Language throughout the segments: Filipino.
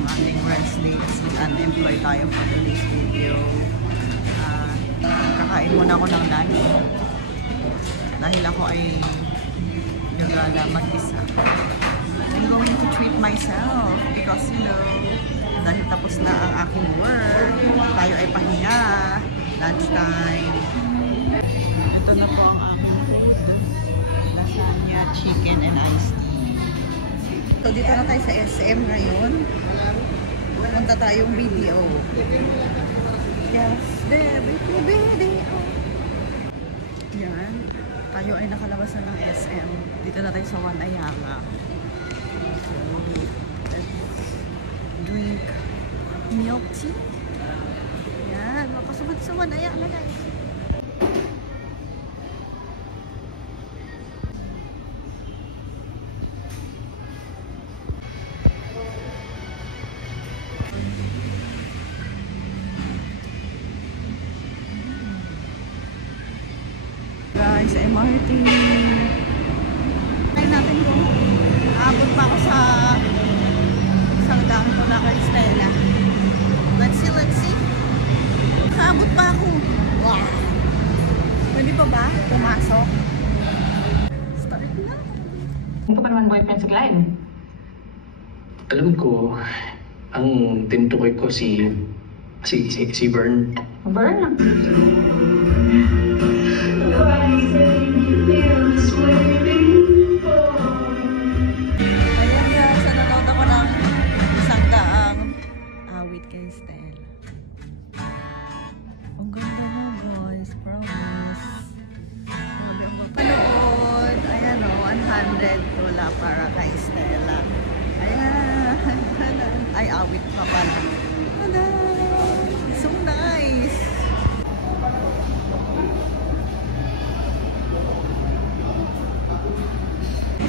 ang ating rest days. Unemployed tayo for today's video. Kakain muna ako ng lunch. Dahil ako ay nagala mag-isa. I'm going to treat myself because, you know, dahil tapos na ang aking work, tayo ay pahinga, lunchtime. Ito na po ang aming food. Lasagna, chicken, and iced tea. So dito na tayo sa SM ngayon. Pumunta tayong video. Yes, there, video. Yan. Tayo ay nakalabas na ng SM. Dito na tayo sa One Ayala. Drink milk tea. Yan, mapasabot sa One Ayala guys. Guys, MRT. Try natin kung aabot pa ako sa isang daan ko na kay Stella. Let's see. Aabot pa ako. Wow. Pwede pa ba pumasok? Start na. Hindi ko pa naman boyfriend sa Glenn. Alam ko, ang tinutukoy ko si Vern. Vern? Ayan guys, nanonood ako ng isang daang awit kay Stella. Ang ganda na guys, promise. Grabe ang panood. Ayan o, 100 wala para kay Stella. Ayan, ay awit pa pala. Tada! So nice!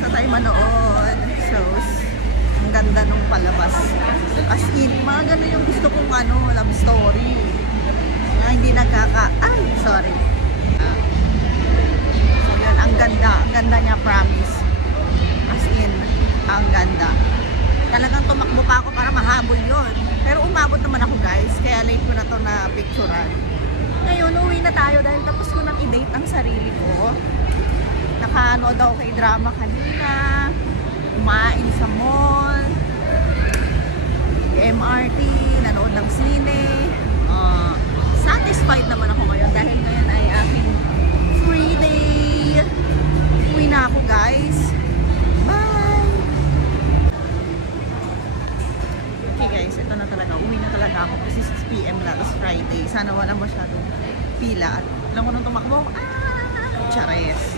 Sa tayo manood. So, ang ganda nung palabas. As in, mga gano'n yung gusto kong love story. Hindi sorry. So yun, ang ganda niya, promise. As in, ang ganda. Talagang tumakbo pa ako para mahabol yun. Pero umabot naman ako guys, kaya late ko na to na picturean. Ngayon, uwi na tayo dahil tapos ko nang i-date ang sarili ko. Nakanood ako kay drama kanina, kumain sa mall, MRT, nanood ng sine. Satisfied naman ako ngayon dahil ngayon ay aking free day. Uwi na ako guys. Bye! Okay guys, ito na talaga. Uwi na talaga ako kasi 6 PM na. It's Friday. Sana wala masyadong pila. At alam ko nung tumakbo. Chares!